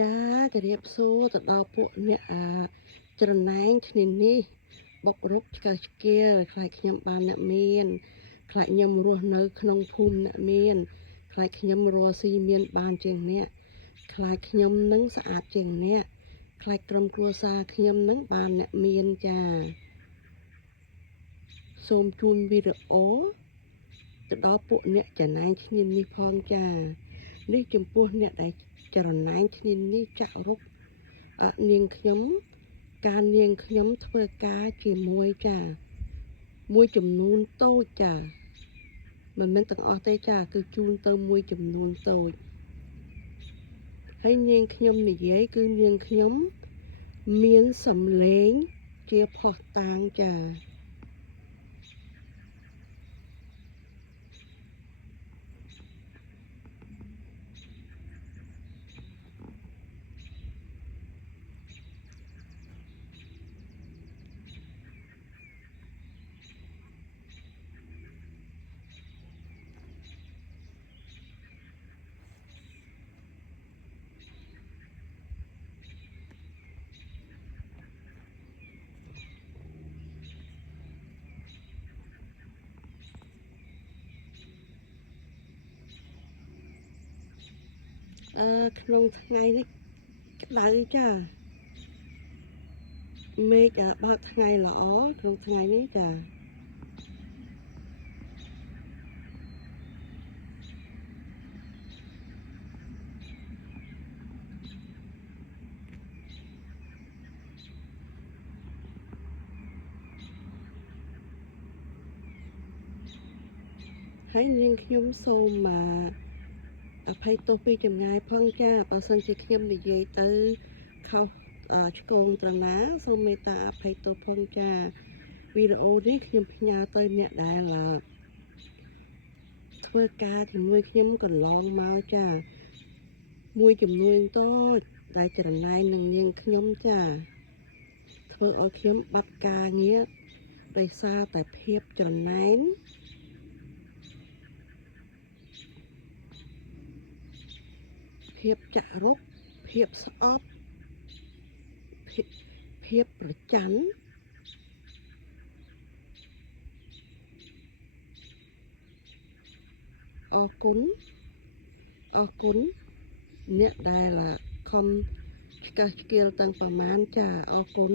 ចាជម្រាបសួរទៅដល់ពួកអ្នកច្រណែងឈ្នានីសបុករុកឆ្កឹះឆ្កៀលខ្លាចខ្ញុំបានអ្នកមានខ្លាចខ្ញុំរស់នៅក្នុងភូមិអ្នកមានខ្លាចខ្ញុំរស់ស៊ីមានបានជាងអ្នកខ្លាចខ្ញុំនឹងស្អាតជាងអ្នកខ្លាចក្រុមគ្រួសារខ្ញុំនឹងបានអ្នកមានចាសូមជូនវីដេអូទៅដល់ពួកអ្នកច្រណែងឈ្នានីសផងចានេះចំពោះអ្នកដែលច្រណែងឈ្នានីសចាក់រុកនាងខ្ញុំការនាងខ្ញុំធ្វើការជាមួយចាមួយចំនួនតូចចាមិនមែនទាំងអស់ទេចាគឺជូនទៅមួយចំនួនតូចហើយនាងខ្ញុំនិយាយគឺនាងខ្ញុំមានសំឡេងជាផុសតាងចាក្នុងថ្ងៃនេះក្តៅចាមេឃបើកថ្ងៃល្អក្នុងថ្ងៃនេះចាហើយនាងខ្ញុំសូមអភ័យទោសពីចម្ងាយផងចាបើសិនជាខ្ញុំនិយាយទៅខុសឆ្គងត្រណាសូមមេត្តាអភ័យទោសផងចាវីដេអូនេះខ្ញុំផ្ញើទៅអ្នកដែលធ្វើការជាមួយខ្ញុំកន្លងមកចាមួយចំនួនតូចដែលច្រណែងនឹងនាងខ្ញុំចាធ្វើឲ្យខ្ញុំបាត់ការងារដោយសារតែភាពច្រណែនភាពចាក់រុកភាពស្អប់ភាពប្រច័ណ្ឌអរគុណអ្នកដែលខំឆ្កឹះឆ្កៀលទាំងប្រមាណចាអរគុណ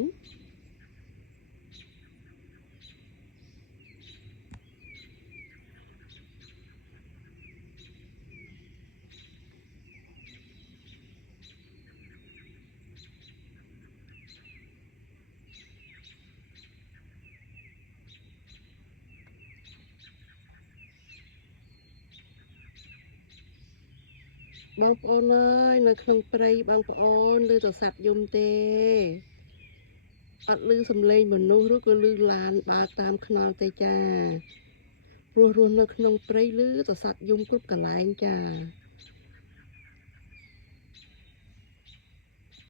បងប្អូនអើយនៅក្នុងព្រៃបងប្អូនឮតែសត្វយំទេអត់ឮសំឡេងមនុស្សឬក៏ឮឡានបើកតាមខ្នល់ទេចាព្រោះរស់នៅក្នុងព្រៃឮតែសត្វយំគ្រប់កន្លែងចា